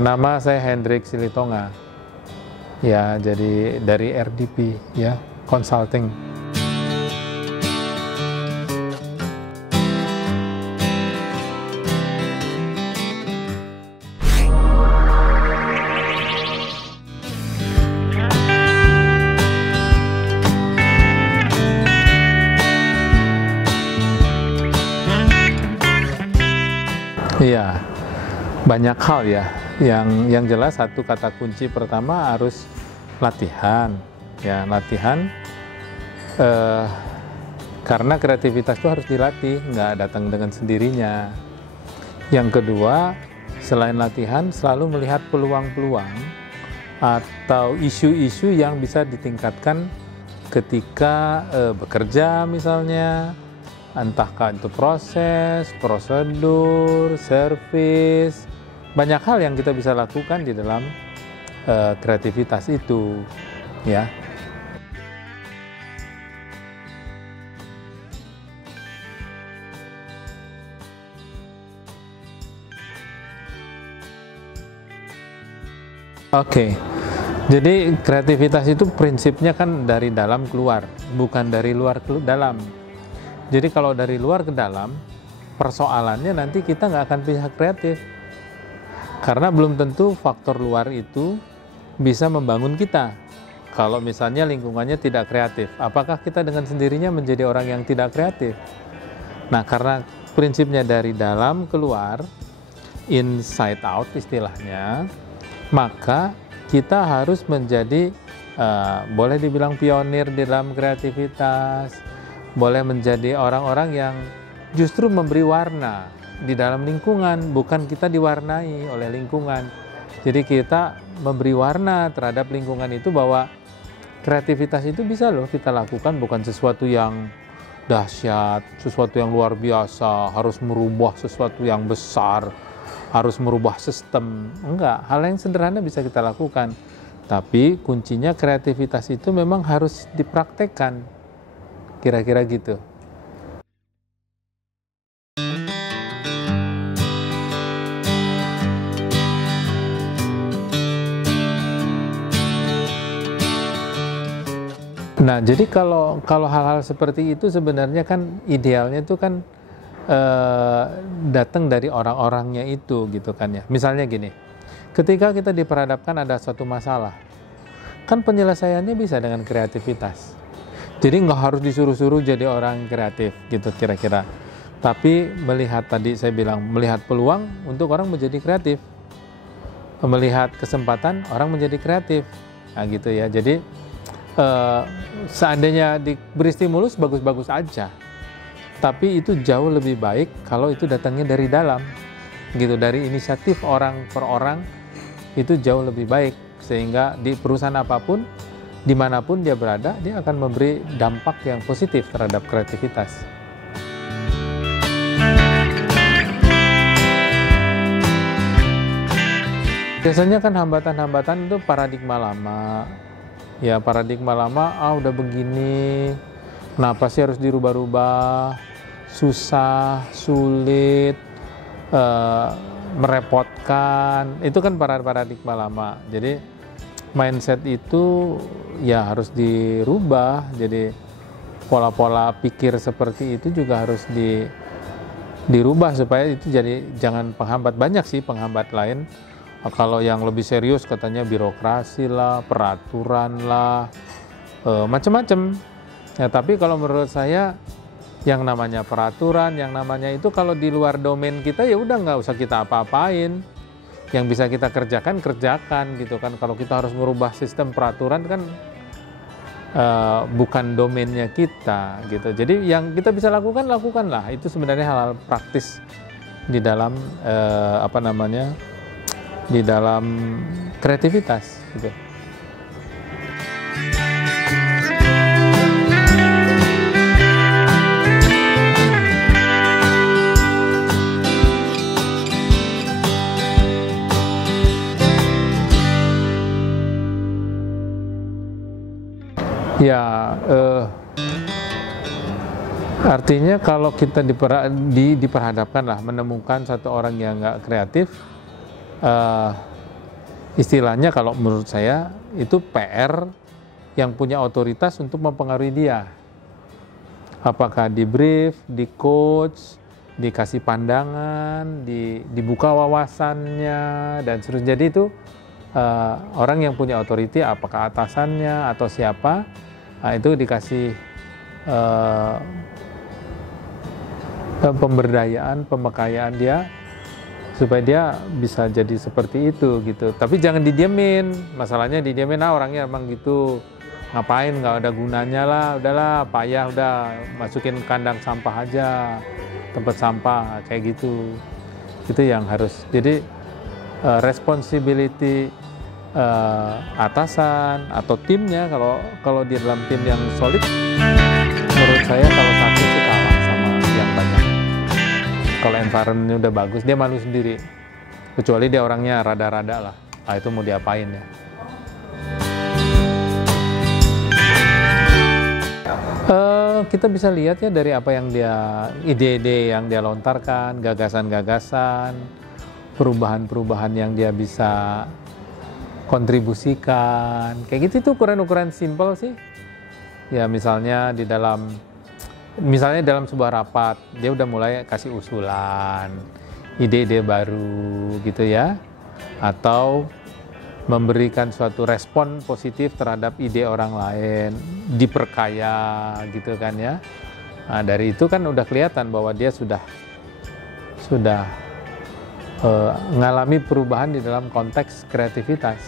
Nama saya Hendrik Silitonga. Ya, jadi dari RDP ya, Consulting. Iya, banyak hal ya. Yang jelas satu kata kunci pertama harus latihan. Ya, latihan. Karena kreativitas itu harus dilatih, nggak datang dengan sendirinya. Yang kedua, selain latihan, selalu melihat peluang-peluang atau isu-isu yang bisa ditingkatkan ketika bekerja misalnya. Entahkah itu proses, prosedur, servis, banyak hal yang kita bisa lakukan di dalam kreativitas itu, ya. Oke, jadi kreativitas itu prinsipnya kan dari dalam keluar, bukan dari luar ke dalam. Jadi kalau dari luar ke dalam, persoalannya nanti kita nggak akan bisa kreatif. Karena belum tentu faktor luar itu bisa membangun kita. Kalau misalnya lingkungannya tidak kreatif, apakah kita dengan sendirinya menjadi orang yang tidak kreatif? Nah, karena prinsipnya dari dalam keluar, inside out istilahnya, maka kita harus menjadi, boleh dibilang pionir di dalam kreativitas, boleh menjadi orang-orang yang justru memberi warna di dalam lingkungan, bukan kita diwarnai oleh lingkungan. Jadi kita memberi warna terhadap lingkungan itu, bahwa kreativitas itu bisa loh kita lakukan, bukan sesuatu yang dahsyat, sesuatu yang luar biasa, harus merubah sesuatu yang besar, harus merubah sistem. Enggak, hal yang sederhana bisa kita lakukan. Tapi kuncinya kreativitas itu memang harus dipraktekkan. Kira-kira gitu. Nah, jadi kalau hal-hal seperti itu sebenarnya kan idealnya itu kan datang dari orang-orangnya itu, gitu kan ya. Misalnya gini, ketika kita diperhadapkan ada suatu masalah, kan penyelesaiannya bisa dengan kreativitas. Jadi nggak harus disuruh-suruh jadi orang kreatif gitu kira-kira. Tapi melihat, tadi saya bilang, melihat peluang untuk orang menjadi kreatif. Melihat kesempatan orang menjadi kreatif. Nah gitu ya. Jadi seandainya diberi stimulus bagus-bagus aja. Tapi itu jauh lebih baik kalau itu datangnya dari dalam. Gitu, dari inisiatif orang per orang itu jauh lebih baik. Sehingga di perusahaan apapun, dimanapun dia berada, dia akan memberi dampak yang positif terhadap kreativitas. Biasanya kan hambatan-hambatan itu paradigma lama. Ya, paradigma lama, udah begini, kenapa sih harus dirubah-rubah, susah, sulit, merepotkan. Itu kan paradigma lama. Jadi mindset itu ya harus dirubah. Jadi pola-pola pikir seperti itu juga harus dirubah supaya itu jadi jangan penghambat. Banyak sih penghambat lain. Kalau yang lebih serius katanya birokrasi lah, peraturan lah, macam-macam. Ya, tapi kalau menurut saya yang namanya peraturan, yang namanya itu kalau di luar domain kita ya udah nggak usah kita apa-apain. Yang bisa kita kerjakan gitu kan. Kalau kita harus merubah sistem peraturan kan bukan domainnya kita gitu. Jadi yang kita bisa lakukanlah. Itu sebenarnya hal-hal praktis di dalam di dalam kreativitas gitu. Ya, artinya kalau kita diperhadapkan lah menemukan satu orang yang nggak kreatif, eh, istilahnya kalau menurut saya itu PR yang punya otoritas untuk mempengaruhi dia. Apakah di brief, di coach, dikasih pandangan, dibuka wawasannya, dan seterusnya. Jadi itu orang yang punya otoriti, apakah atasannya atau siapa, itu dikasih pemberdayaan, pembekayaan dia supaya dia bisa jadi seperti itu gitu. Tapi jangan didiemin. Masalahnya didiemin, orangnya emang gitu. Ngapain, nggak ada gunanya lah, udahlah payah, udah masukin kandang sampah aja, tempat sampah kayak gitu. Itu yang harus. Jadi responsibility atasan atau timnya, kalau dia dalam tim yang solid, menurut saya kalau satu sih kalah sama yang banyak. Kalau environment-nya udah bagus, dia malu sendiri. Kecuali dia orangnya rada-rada lah. Nah, itu mau diapain ya. Kita bisa lihat ya dari apa yang dia, ide-ide yang dia lontarkan, gagasan-gagasan, perubahan-perubahan yang dia bisa kontribusikan. Kayak gitu, itu ukuran-ukuran simple sih. Ya misalnya dalam sebuah rapat, dia udah mulai kasih usulan, ide-ide baru gitu ya. Atau memberikan suatu respon positif terhadap ide orang lain, diperkaya gitu kan ya. Nah, dari itu kan udah kelihatan bahwa dia sudah mengalami perubahan di dalam konteks kreativitas.